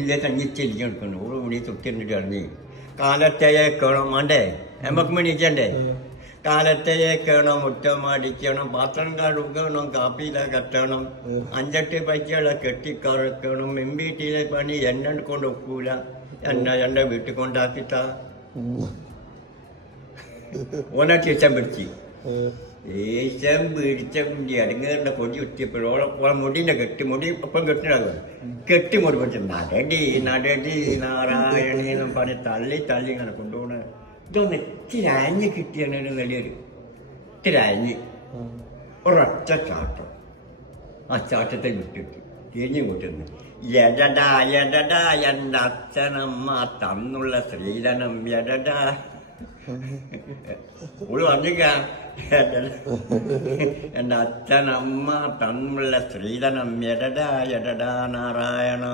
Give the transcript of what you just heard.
ഇല്ലേ തങ്ങിച്ചിരിക്കണം ഓള് മുടി തൊട്ടിരുന്നിട്ട് ഇറങ്ങി കാലത്തേക്കണം വേണ്ടേ നമുക്ക് മണിക്കണ്ടേ കാലത്തേക്കണം മുറ്റം അടിക്കണം പാത്രം കഴുകണം കാപ്പിയില കെട്ടണം 5-8 പൈസകളെ കെട്ടിക്കറക്കണം എംബിടിയിലെ പണി എന്നെ കൊണ്ട് ഒക്കൂല എന്നെ വീട്ടിൽ കൊണ്ടാക്കിത്ത ഓനെ ടീച്ചൻ പിടിച്ച് ഏശം പിടിച്ച കുണ്ടി അടങ്ങേണ്ട കൊടി കുത്തിയപ്പോഴോളം മുടിന്റെ മുടി ഒപ്പം കെട്ടിനാകും കെട്ടിമുടി പിടിച്ച് നടടി നാരായണീന്നും പറഞ്ഞ് തള്ളി ഇങ്ങനെ കൊണ്ടുപോകണ ഇതൊന്ന് ഇത്തിരി അഞ്ഞ് കിട്ടിയാണ് വലിയൊരു ഇത്തിരി അഞ്ഞ് ഒരൊറ്റ ചാട്ടം ആ ചാട്ടത്തെ വിട്ടിട്ട് തിരിഞ്ഞും കൂട്ടുന്നു എടടാ എൻ്റെ അച്ഛനമ്മ തന്നുള്ള ശ്രീധനം എടടാ ഓള് പറഞ്ഞിക്ക എൻ്റെ അച്ഛനമ്മ തന്നുള്ള ശ്രീധനം എടടാ നാരായണ